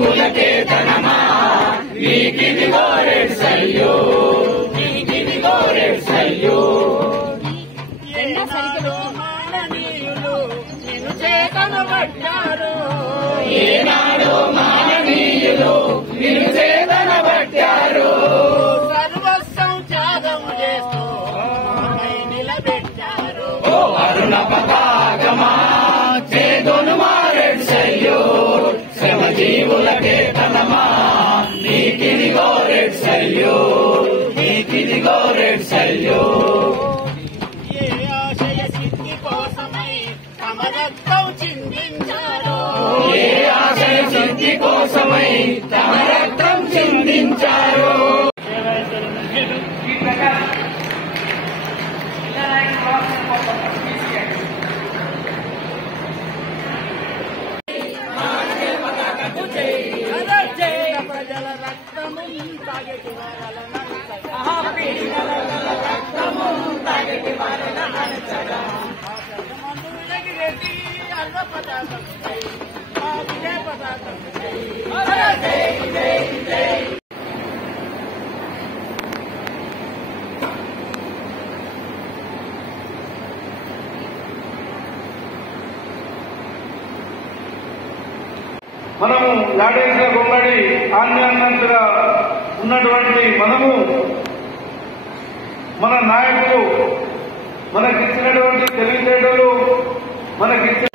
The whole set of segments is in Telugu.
జీవులకే తనమా నీకిదిగో రెడ్ సల్యూట్ నీకిదిగో రెడ్ సల్యూట్ నిన్ను చేతనబట్టారు ఏనాడో మాననీయులు నిన్ను చేతనబట్టారు సర్వస్వం త్యాగం చేస్తూ నిలబెట్టారు ఓ అరుణ పతాకమా చేదోను మా రెడ్ సల్యూట్ శ్రమ జీవులకే తనమా నీకిదిగో రెడ్ సల్యూట్ నీకిదిగో రెడ్ సల్యూట్ ఏ ఆశయ సిద్ధి కోసమై తమ రక్తం చిందించారు ఏ ఆశయ సిద్ధి కోసమై తమ రక్తం చిందించారు ప్రజల రక్తము తాగటి వారల అరచగా ఎగిరెట్టి అర్వ పదార్థం విజయ పదార్థం మనము లాడేసిన గుమ్మడి ఆన్యాన్నంతగా ఉన్నటువంటి మనము మన నాయకులు మనకిచ్చినటువంటి తెలివితేటలు మనకిచ్చిన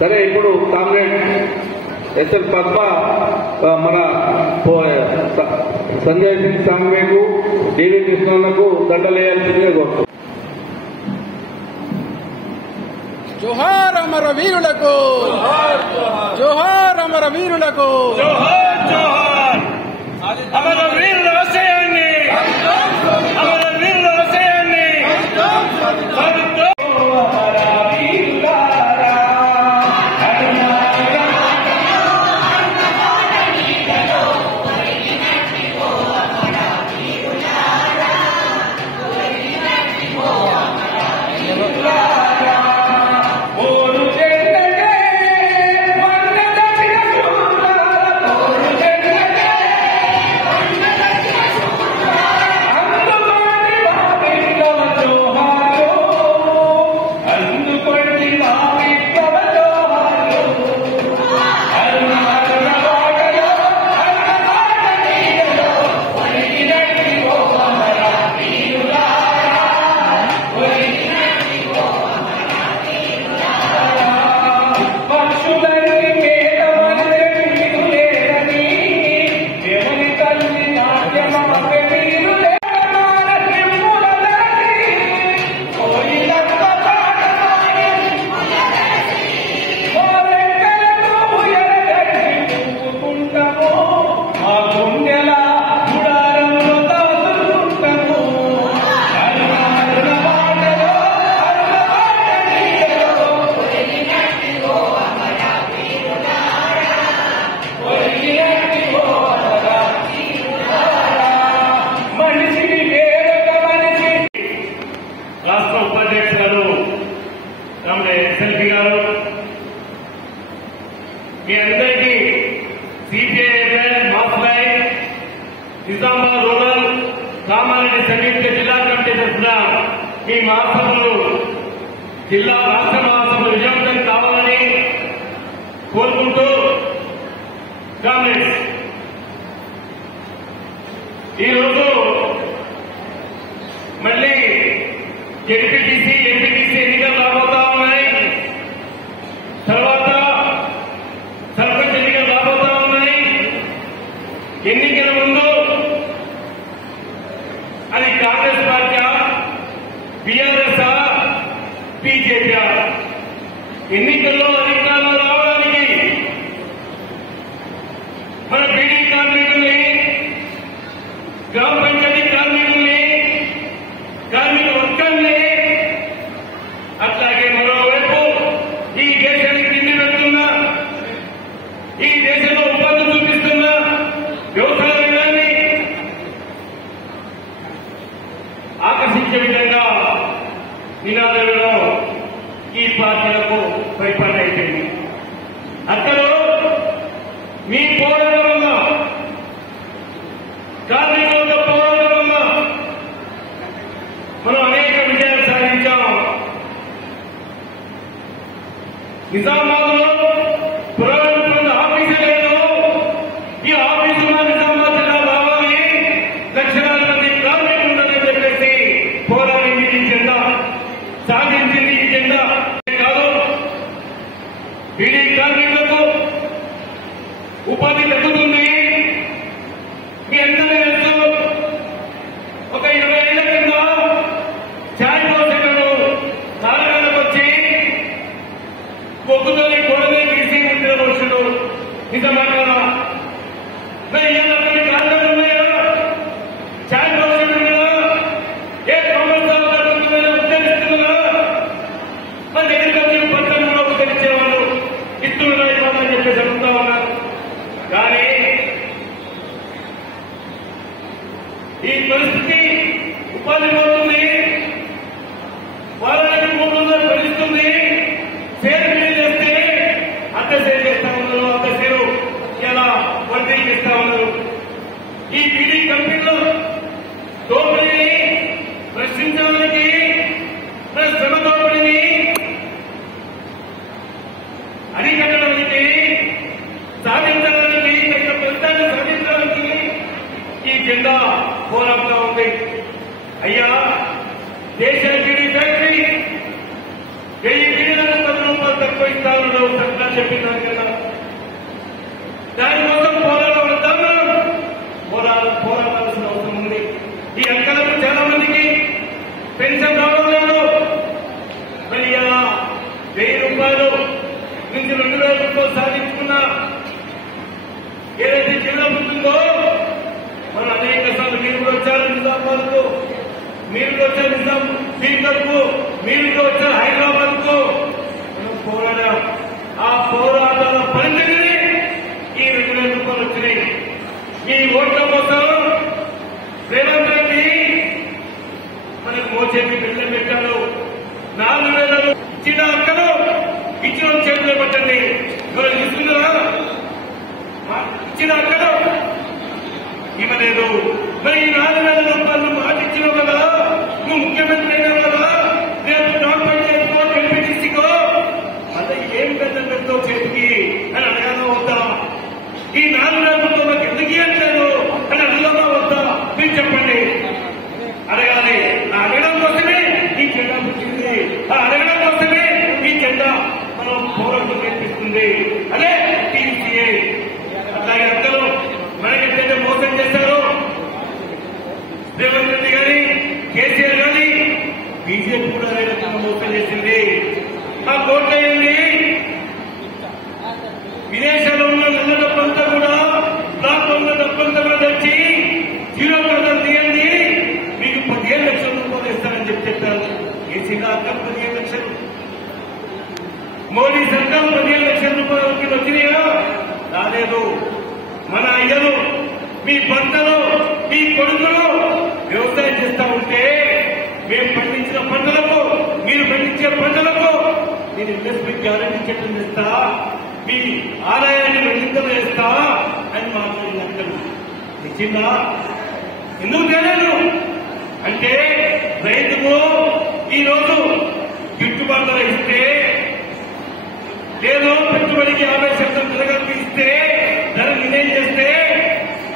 సరే ఇప్పుడు కామ్రేడ్ ఎస్ఎల్ పద్మ మన సంజయ్ సింగ్ సాంగ్వేకు డివి కృష్ణన్నకు దండలేయాల్సిందిగా కోరుతున్నాం. జోహార్ అమర వీరులకు జోహార్ అమర వీరులకు జోహార్ జోహార్ అమర వీరుల ఆశయాన్ని అమర వీరుల ఆశయాన్ని రాష్ట్ర ఉపాధ్యక్షులు ఎస్ఎల్పి గారు మీ అందరికీ సిపిఐ మాస్బాయ్ నిజామాబాద్ రూరల్ కామారెడ్డి సంయుక్త జిల్లా కమిటీ తరఫున మీ మహాసభలు జిల్లా రాష్ట్ర మహాసభలు విజయవంతం కావాలని కోరుకుంటూ కాంగ్రెస్ ఈరోజు మళ్ళీ జెడ్పీటీసీ ఎంపీటీసీ ఎన్నికలు రాబోతా ఉన్నాయి. తర్వాత సర్పంచ్ ఎన్నికలు రాబోతా ఉన్నాయి. ఎన్నికల ముందు అది కాంగ్రెస్ పార్టీ బీఆర్ఎస్ బీజేపీ ఎన్నికల్లో అధికారంలో రావడానికి మన బీడీ కార్మికుల్ని గ్రామ పంచాయతీ కార్మికుల్ని కార్మిక వర్గాన్ని అట్లాగే మరోవైపు ఈ దేశానికి తిండి పెడుతున్న ఈ దేశంలో ఉపాధి చూపిస్తున్న వ్యవసాయ రంగాన్ని ఆకర్షించే విధంగా నినాదాలను ఈ పార్టీలకు పరిపాలన అయితే ఈ పరిస్థితి ఉపాధి పోతుంది, వారానికి 300 పెరుగుతుంది. సేల్ చేస్తే అడ్డ సేల్ చేస్తా ఉన్నారు, అడ్డ సేలు ఇలా వడ్డీకి ఇస్తా ఉన్నారు. ఈ బీడీ కంపెనీలో దోపిడీని ప్రశ్నించడానికి, శ్రమ దోపిడీని అరికట్టడానికి, సాధించడానికి, తగిన ఫలితాన్ని సాధించడానికి ఈ జెండా పోరాడుతూ ఉంది. అయ్యా, దేశ బీడీ ఫ్యాక్టరీ 1000 బీడీలకు 10 రూపాయలు తక్కువ ఇస్తాను సర్కార్ చెప్పినారు కదా. దానికోసం పోరాడాల్సిన అవసరం ఉంది. ఈ అంకలకు చాలా మందికి పెన్షన్ రావడం లేదు. మరి ఇలా 1000 రూపాయలు నుంచి 2000 రూపాయలు సాధించుకున్న ఏదైతే జీవనం ఉంటుందో, మనం అనేక సార్లు మీరు కూడా వచ్చారు నిజామాబాద్ కు, మీరు వచ్చారు నిజాం సీకర్ కు, మీరు వచ్చారు హైదరాబాద్ కు. మనం పోరాడాం. ఆ పోరాటాల ఫలితంగానే ఈ 2000 రూపాయలు వచ్చినాయి. ఈ ఓట్ల కోసం రేవంత్ రెడ్డి మనకు మోచేతి బిల్లు పెట్టాడు. 4000 ఇచ్చిన అక్కలు ఇచ్చిన చేతిలో పెట్టండి. ఎవరు తీసుకున్నారా? ఇచ్చిన అక్కలు ఇవ్వలేదు. మరి ఈ 4000 రూపాయలు మాట ఇచ్చిన కదా, నువ్వు ముఖ్యమంత్రి అయినా కదా, రేపు గ్రామ పంచాయతీకో ఎంపీటీసీకో అది ఏం పెద్ద పెద్ద చేతికి అని అడగాలా వద్దా? ఈ 4000 రూపాయలకు ఎందుకు ఇవ్వలేదు అని అడగాలా వద్దా? మీరు చెప్పండి. అడగాలి. ఆ అడగడం కోసమే ఈ జెండా పుట్టింది. ఆ అడగడం కోసమే ఈ జెండా మనం పోరాటం నేర్పిస్తుంది. అదే టీసీఏ. అట్లాగే అందరూ మనకెంతైతే మోసం చేశారో రేవంత్ రెడ్డి గాని, కేసీఆర్ గాని, బీజేపీ కూడా రేవంత్ మోసం చేసింది. ఆ కోట్లయింది. విదేశాల్లో ఉన్న నల్ల డబ్బంతా కూడా, బ్లాక్ లో ఉన్న డబ్బంతా కూడా తెచ్చి 0% తీయండి, మీకు 15 లక్షల రూపాయలు ఇస్తారని చెప్పారు. కేసీఆర్ అక్కడ 15 లక్షలు, మోడీ సర్కార్ 15 లక్షల రూపాయలకి వచ్చినాయా? రాలేదు. మన అయ్యలు, మీ భర్తలు, మీ కొడుకులు వ్యవసాయం చేస్తా ఉంటే మేము పండించిన పంటలకు, మీరు పండించే పంటలకు నేను ఇన్వెస్ట్మెంట్ గ్యారెంటీ చెట్లు ఇస్తా, మీ ఆదాయాన్ని రెండింతలు వేస్తా అని మాట్లాడినట్టు ఇచ్చిందా? ఎందుకు తెలియదు అంటే రైతుకు ఈరోజు గిట్టుబాటు ధర ఇస్తే, లేదో పెట్టుబడికి 50% తిరగలిపి ఇస్తే, ధర నిర్ణయం చేస్తే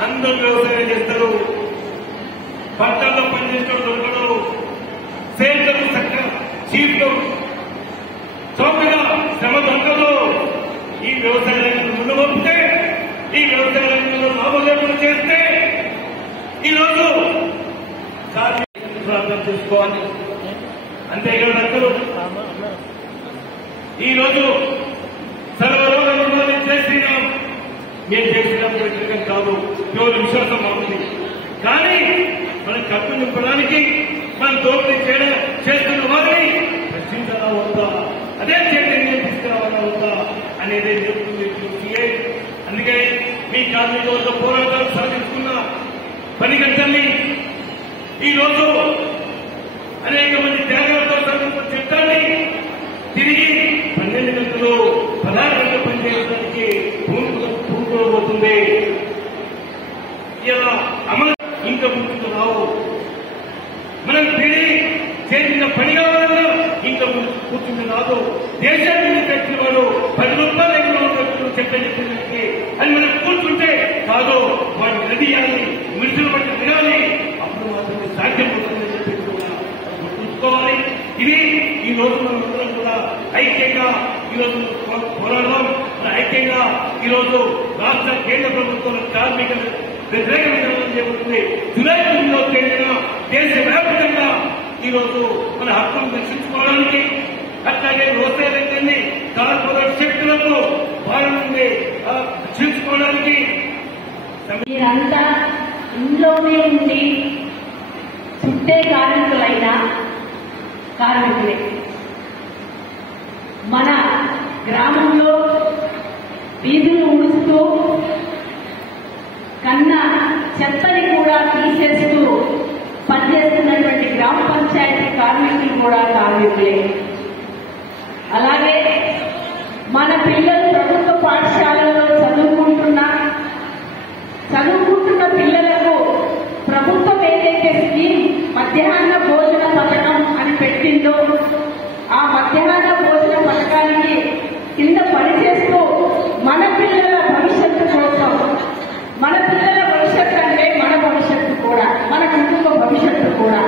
అందరూ వ్యవసాయం చేస్తారు. పంటల్లో పనిచేయడం దొరకడు. సేద్యం చక్కగా చీట్లు చౌకగా శ్రమ దొరకదు. ఈ వ్యవసాయ రంగంలో ముందు పంపితే, ఈ వ్యవసాయ రంగంలో లాభం లేకుండా చేస్తే ఈరోజు ప్రార్థన చేసుకోవాలి. అంతేకాదు అందరూ ఈరోజు సర్వరోగం చేసినాం. మేము చేసినాం వ్యతిరేకం కాదు, కేవలం విశ్వాసం అవుతుంది. కానీ మనం కప్పు నింపడానికి మనం దోపిడీ చేస్తున్న వారిని ప్రశ్నించాలా వద్దా, అదే చైతన్యం తీసుకురావాలా వద్దా అనేది చెప్తుంది టీసీఏ. అందుకే మీ కార్మికులతో పోరాటాలు సాధించుకున్న పని గంటల్ని ఈరోజు అనేక మంది త్యాగాలతో సాధించిన చట్టాన్ని తిరిగి 12 గంటలు 16 గంటలు పనిచేయడానికి పూనుకోబోతుంది. ఇలా అమలు ఇంకా ముందుకు రావు. మనం తిరిగి చేసిన పని కావాలన్నా ఇంకా ముందు కూర్చుంది రాదు. దేశాన్ని పెట్టిన వాడు 10 రూపాయలు ఎక్కడ ఉన్నట్టు చెప్పడానికి అని మనం కూర్చుంటే కాదు, వాడు నిలదీయాలి, మిడిసిన బట్టి తినాలి, అప్పుడు మాత్రమే సాధ్యమవుతుందని చెప్పి కూడా గుర్తుంచుకోవాలి. ఇది ఈ రోజు మనందరం కూడా ఐక్యంగా ఈరోజు పోరాడడం, ఐక్యంగా ఈరోజు రాష్ట్ర కేంద్ర ప్రభుత్వం కార్మిక వ్యతిరేక విధానం చేపడుతుంది. జూలై 9వ తేదీన దేశవ్యాప్తంగా ఈరోజు మన హక్కులను రక్షించుకోవడానికి, అట్లాగే వ్యవసాయ రంగాన్ని కార్పొరేట్ శక్తులకు భారం నుండి రక్షించుకోవడానికి మీరంతా ఇంట్లోనే ఉండి చుట్టే కార్మికులైన కార్మికులే. మన గ్రామంలో వీధులు ఊడుస్తూ కన్న చెత్తని కూడా తీసేస్తూ పనిచేస్తున్నటువంటి గ్రామ పంచాయతీ కార్మికులు కూడా కార్మికులే. అలాగే మన పిల్లలు ప్రభుత్వ పాఠశాలలో చదువుకుంటున్న పిల్లలకు ప్రభుత్వం ఏదైతే స్కీమ్ మధ్యాహ్న భోజన పథకం అని పెట్టిందో ఆ మధ్యాహ్న భోజన పథకానికి కింద పనిచేస్తూ మన పిల్లల భవిష్యత్తు కోసం, మన పిల్లల భవిష్యత్తు అంటే మన భవిష్యత్తు కూడా, మన కుటుంబ భవిష్యత్తు కూడా,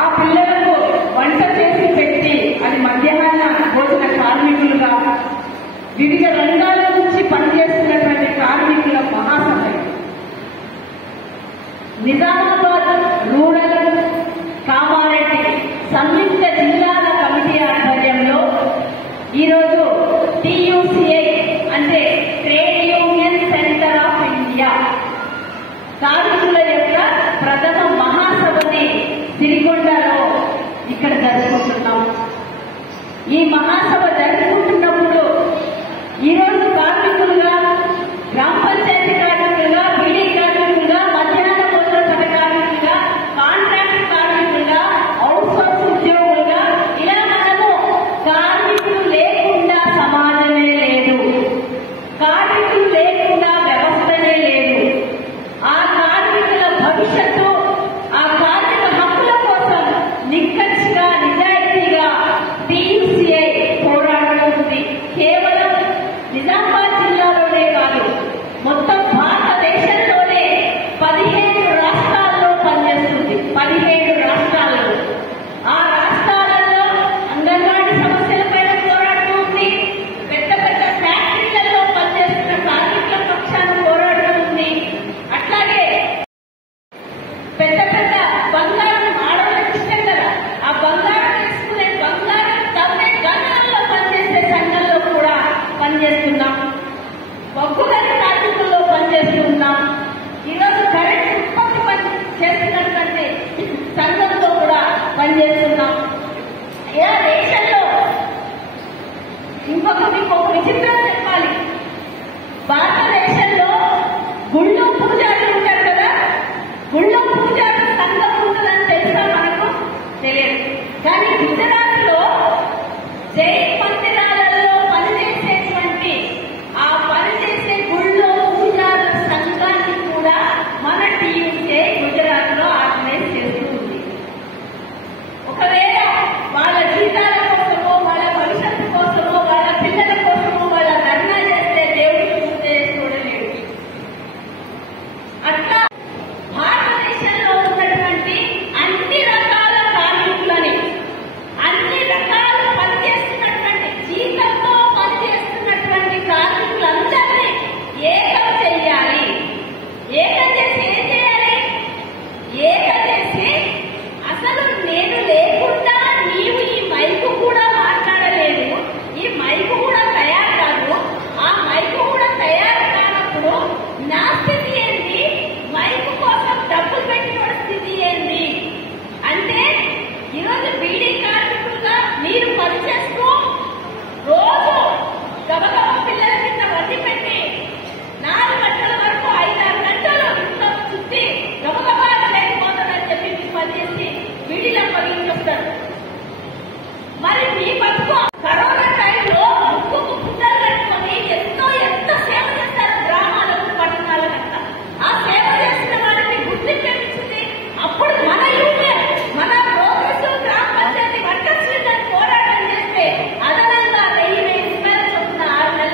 ఆ పిల్లలకు వంట చేసి పెట్టి అది మధ్యాహ్న భోజన కార్మికులుగా వివిధ రంగాల నుంచి పనిచేస్తున్నటువంటి కార్మికుల మహాసభ నిజామాబాద్ రూరల్ కామారెడ్డి సంయుక్త జిల్లాల కమిటీ ఆధ్వర్యంలో ఈరోజు TUCI అంటే trade union centre of India కార్మికుల యొక్క ప్రథమ మహాసభని సిరికొండలో ఇక్కడ జరుపుకుంటున్నాం. ఈ మహాసభ జరుపుకుంటున్నప్పుడు ఈరోజు కార్మికులుగా, గ్రామ పంచాయతీ కార్మికులుగా, బీడీ కార్మికులుగా, మధ్యాహ్న భోజన పథక కార్మికులుగా, కాంట్రాక్ట్ కార్మికులుగా, అవుట్ సోర్స్ ఉద్యోగులుగా ఇలా మనము కార్మికులు లేకుండా సమాజమే లేదు, కార్మికులు లేకుండా వ్యవస్థనే లేదు. ఆ కార్మికుల భవిష్యత్తు, ఆ కార్మిక హక్కుల కోసం నిక్కచ్చిగా నిజాయితీగా TUCI పోరాడుతుంది. కేవలం నిజామాబాద్ జిల్లాలోనే కాదు, మొత్తం భారతదేశంలోనే 17 రాష్ట్రాల్లో పనిచేస్తుంది. 17 రాష్ట్రాల్లో. ఆ రాష్ట్రాలలో అంగన్వాడీ సమస్యలపైన పోరాడుతుంది, పెద్ద పెద్ద ఫ్యాక్టరీలలో పనిచేస్తున్న కార్మికుల పక్షాన పోరాడుతుంది. అట్లాగే పెద్ద పెద్ద బంగారం ఆడవాళ్ళకి ఇష్టం కదా, ఆ బంగారం తీసుకునే బంగారం తవ్వే గనులలో పనిచేసే సంఘంలో కూడా పనిచేస్తున్నాం. బొగ్గుగని కార్మికుల్లో పనిచేస్తున్నాం. ఈరోజు కరెంట్ ఉత్పత్తి చేస్తున్నటువంటి సంఘంలో కూడా పనిచేస్తున్నాం. ఇలా దేశంలో మీకు ఒక విచిత్రం చెప్పాలి. భారతదేశంలో గుళ్ళో పూజారులు ఉంటారు కదా, గుళ్ళో పూజారులు సంఘం ఉంటుందని తెలుసా మనకు? తెలియదు. కానీ గుజరాత్ లో జైన్ మందిరాలలో పనిచేసేటువంటి ఆ పనిచేసే గుళ్ళో పూజారుల సంఘాన్ని కూడా మన TUCI గుజరాత్ లో ఆర్గనైజ్ చేస్తుంది. ఒకవేళ వాళ్ళ జీతాల కోసమో, వాళ్ళ భవిష్యత్తు కోసమో, వాళ్ళ పిల్లల కోసమో వాళ్ళ ధర్నా చేస్తే దేవుడికి ముందే చూడలేడు. అట్లా భారతదేశంలో ఉన్నటువంటి అన్ని రకాల కార్మికులని, అన్ని రకాల పనిచేస్తున్నటువంటి జీతంతో పనిచేస్తున్నటువంటి కార్మికులందరినీ ఏకం చెయ్యాలి. ఏకం చేసి ఏం చేయాలి? ఏకం చేసి అసలు నేను లేకుండా నీవు ఈ మైకు కూడా మాట్లాడలేదు, ఈ మైకు కూడా తయారు కాదు, ఆ మైకు కూడా తయారు కానప్పుడు నా స్థితి ఏంటి, మైకు కోసం డబ్బులు పెట్టుకునే స్థితి ఏంటి అంటే, ఈరోజు బీడీ కార్మికులుగా మీరు పనిచేస్తూ రోజు గబగబ పిల్లల కింద వడ్డీ పెట్టి 4 గంటల వరకు 5-6 గంటలు ఇంట్లో చుట్టి గబగబా లేకపోతుందని చెప్పి పనిచేసి బీడీలో పగిలించొస్తారు. మరి మీ బతుకు కరోనా టైంలో ముక్కుకు గుడ్డలు కట్టుకొని ఎంత సేవ చేస్తారు గ్రామాలకు, పట్టణాలకంతా. ఆ సేవ చేసిన వారిని గుర్తించింది. అప్పుడు మన యూనియన్, మన ప్రోగ్రెసివ్ గ్రామ పంచాయతీ వర్కర్స్ యూనియన్ పోరాటం చేస్తే అదనంగా 1000 రూపాయల చొప్పున 6 నెలల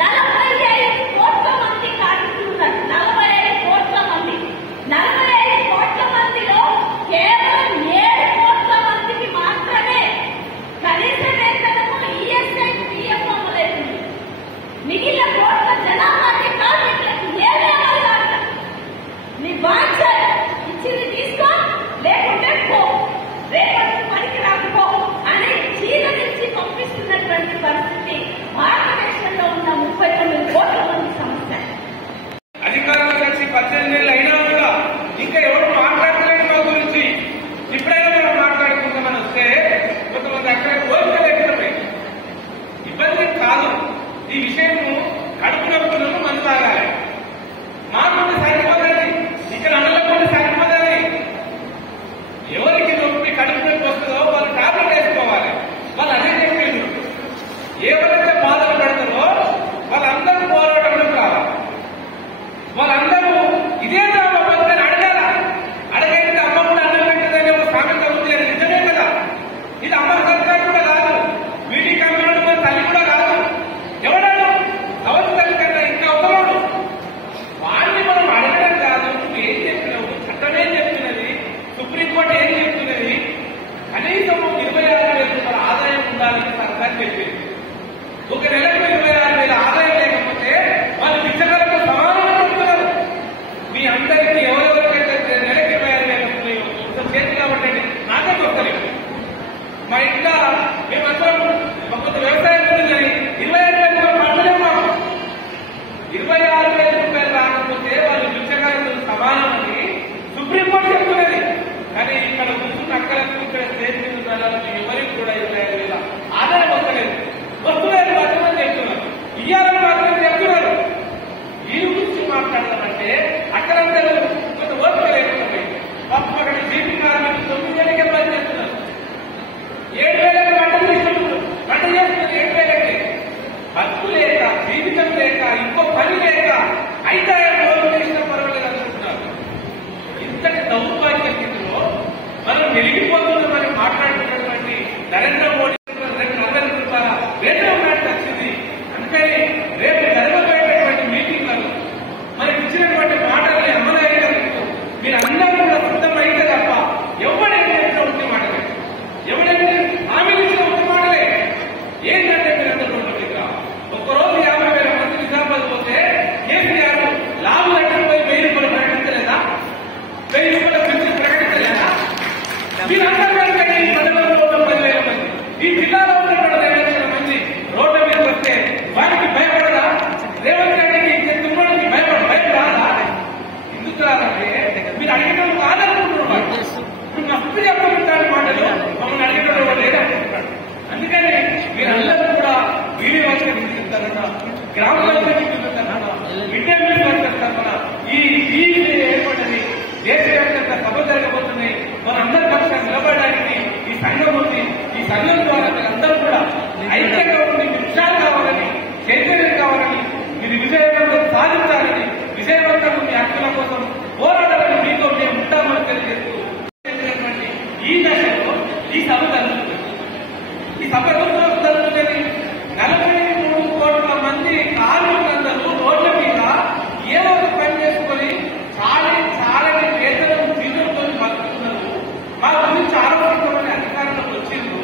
45 కోట్ల మంది కార్మికులు ఉన్నారు. 45 కోట్ల మంది. 45 కోట్ల మందిలో కేవలం 7 కోట్ల మందికి మాత్రమే కనీస వేతనము ఈఎస్ఐ పిఎఫ్ అమలవుతుంది. మిగిలిన కోట్ల జనాభాకి కార్మికులకు ఏమీ అమలు కాదు. నీ బాధ్యత ఇచ్చింది తీసుకో, లేకుంటే పో, రేపటి పనికి రాకపో అని చీల నుంచి పంపిస్తున్నటువంటి పరిస్థితి భారతదేశంలో ఉన్న 39 కోట్ల మంది సమస్య. అధికారంలో కలిసి 18 ఏళ్ళు అయినా కూడా ఇంకా ఎవరు మాట్లాడలేదు మా గురించి. ఇప్పుడైనా మనం మాట్లాడుకుందామని వస్తే కొంతమంది అక్కడ కోరికలు ఇబ్బంది కాదు. ఈ విషయం కడుపు నొప్పులను మనం తాగాలి. మాకు సరిపోదండి, ఇక్కడ అనలకుండా సరిపోదండి. ఎవరికి నొప్పి కడుపు నొప్పి వస్తుందో వాళ్ళు టాబ్లెట్ వేసుకోవాలి. వాళ్ళు అదే చెప్పింది. ఎవరైతే బాధలు పెడతారో వాళ్ళందరూ పోరాటం కావాలి. వాళ్ళందరూ ఇదే డ్రామా పద్ధతిని అడగాల. అడగైతే అమ్మ కూడా అన్నం పెట్టదని ఒక సామెత ఉంది. అది నిజమే కదా. ఇది అమ్మ సత్యం కూడా కాదు, వీడి కమ్యూనిటీ మన తల్లి కూడా కాదు. ఎవడాడు అవసరం తల్లి కన్నా ఇంకా ఒకవాడు. వాడిని మనం అడగడం కాదు. నువ్వు ఏం చెప్పినావు, చట్టం ఏం చెప్తున్నది, సుప్రీంకోర్టు ఏం చెప్తున్నది, కనీసం 26,000 రూపాయల ఆదాయం ఉండాలని సర్కారు చెప్పింది. ఒక నెలకు 26,000 ఆదాయం లేకపోతే వాళ్ళు బిచ్చగాళ్ళతో సమానం చెప్తున్నారు. మీ అందరికీ ఎవరెవరికైతే నెలకు 26,000 వస్తున్నాయో చేతి కాబట్టి నాకే వస్తలేదు. మా ఇంట్లో మేమందరం కొంత వ్యవసాయం ఉందని 26,000 రూపాయలు పడలేము. 26,000 రూపాయలు రాకపోతే వాళ్ళు బిచ్చగాళ్ళతో సమానమని సుప్రీంకోర్టు చెప్తున్నది. కానీ ఇక్కడ కూర్చున్న అక్కలకు ఇక్కడ స్టేట్ మీద ఎవరికి కూడా 25,000 ఆదాయం వస్తలేదు. వస్తున్నారు మాత్రమే చెప్తున్నారు, ఇయ్యాలని మాత్రమే చెప్తున్నారు. ఈ గురించి మాట్లాడదామంటే అక్కడందరూ కొంత ఓపిక లేకుండా పోయింది. పాపం అక్కడ జీపీ కార్మికులు 9,000 పని చేస్తున్నారు. 7,000 వంటలు ఇస్తున్నారు. వంట చేస్తున్నారు 7,000. బతుకు లేక, జీవితం లేక, ఇంకో పని లేక 5,000 రోజులు చేసినా పర్వాలేదు అనుకుంటున్నారు. ఇంతటి దౌర్భాగ్య స్థితిలో మనం వెలిగిపోతున్నామని మాట్లాడుతున్నటువంటి నరేంద్ర మోడీ 240 రూపాయల వేతనం నాటి వచ్చింది. అందుకని రేపు జరగబోయేటటువంటి మీటింగ్లలో మనకి ఇచ్చినటువంటి మాటల్ని అమలయ్యేందుకు మీరందరూ కూడా సిద్ధమైతే తప్ప ఎవడైతే ఉంటే మాటలే, ఎవడైతే హామీలు ఇచ్చిన ఉంటే మాటలే. ఏంటంటే మీరందరూ ఒక్కరోజు 50,000 మంది నిజామాబాద్ పోతే కేసీఆర్ లాభం లెక్కపోయి 1,000 రూపాయలు ప్రకటించలేదా? 1,000 రూపాయల పెన్షన్ ప్రకటించలేదా? మీరందరూ కలిసి ఈ మండలంలో ఉన్న 10,000 మంది, ఈ జిల్లాలో ఉన్నటువంటి 2,00,000 మంది రోడ్ల మీద వస్తే వారికి భయపడదా? రేవంత్ రెడ్డికి తుమ్మడానికి భయపడరాదా? ఎందుకు రాదంటే మీరు అడిగేటప్పుడు కాదనుకుంటున్నారు. ఇప్పుడు నప్పు చెప్పకుంటారు మాటలు మమ్మల్ని అడిగేటప్పుడు లేదనుకుంటున్నాడు. అందుకని మీరందరూ కూడా వీడియో వర్కర్స్ తరఫున, గ్రామ పంచాయతీ తరఫున, ఇండియన్ వర్కర్స్ తరఫున ఈ ఏర్పడని దేశవ్యాప్తంగా సభ జరగబోతున్నాయి. మనందరి పక్షాన్ని నిలబడడానికి ఈ సంఘం ఉంది. ఈ సంఘం ద్వారా మీరందరూ కూడా ఐక్యంగా ఉండి విషయాలు కావాలని, చైతన్యం కావాలని, మీరు విజయవంతం సాధించాలని, విజయవంతం మీ హక్కుల కోసం పోరాడాలని మీతో మేము ఉంటామని తెలియజేస్తూ ఈ దశలో ఈ సభ జరుగుతుంది. ఈ సభ జరుగుతుంది. 43 కోట్ల మంది కార్మికులందరూ రోడ్ల మీద ఏదో ఒక పని చేసుకొని చాలని వేతనం తీసుకొని బతుకుతున్నారు. మా గురించి ఆరోగ్యమైన అధికారంలోకి వచ్చింది.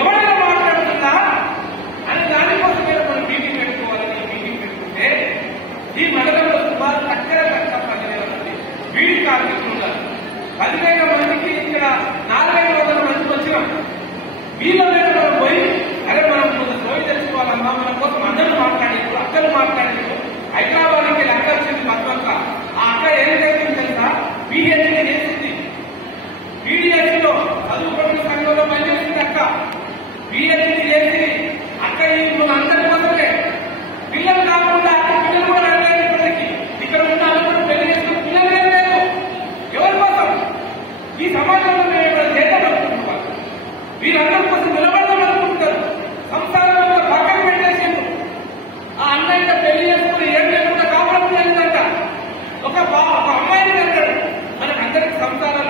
ఎవరైనా మాట్లాడుతుందా అని దానికోసం మనం మీటింగ్ పెట్టుకోవాలని మీటింగ్ పెట్టుకుంటే ఈ మండలంలో సుమారు చక్కర 10,000 మంది వీడి కార్మికులు ఉన్నారు. 10,000 మందికి ఇక్కడ 4,500 మంది వచ్చినాం. వీళ్ళ మనం పోయి అరే మనం పోయి తెలుసుకోవాలమ్మా, మన కోసం అందరూ మాట్లాడారు, అక్కలు మాట్లాడారు. హైదరాబాద్కి అక్క వచ్చింది పద్మక్క. ఆ అక్క ఏం చేసింది తెలుసా? బీఎస్సీ చేసింది. బీడీఎస్సీలో చదువుకోవడం సంఘంలో పనిచేసింది అక్క. బీఎస్సీ చేసి అక్క అందరి కోసమే పిల్లలు కాకుండా పిల్లలు కూడా అడగలేదు. ఇప్పటికి ఇక్కడ ఉన్న అందరూ పెళ్లి చేసుకున్న పిల్లలు లేదు. ఎవరి కోసం? ఈ సమాజంలో మేము చేద్దామనుకుంటున్నాం. వీరందరి కోసం నిలబడదామనుకుంటారు. సంసారంలో పక్కన పెట్టేసింది. ఆ అన్నయ్య పెళ్లి చేసుకుని 7 నెలలు కూడా కావాలని ఒక అమ్మాయిని అంటాడు. మనకందరికి సంసారం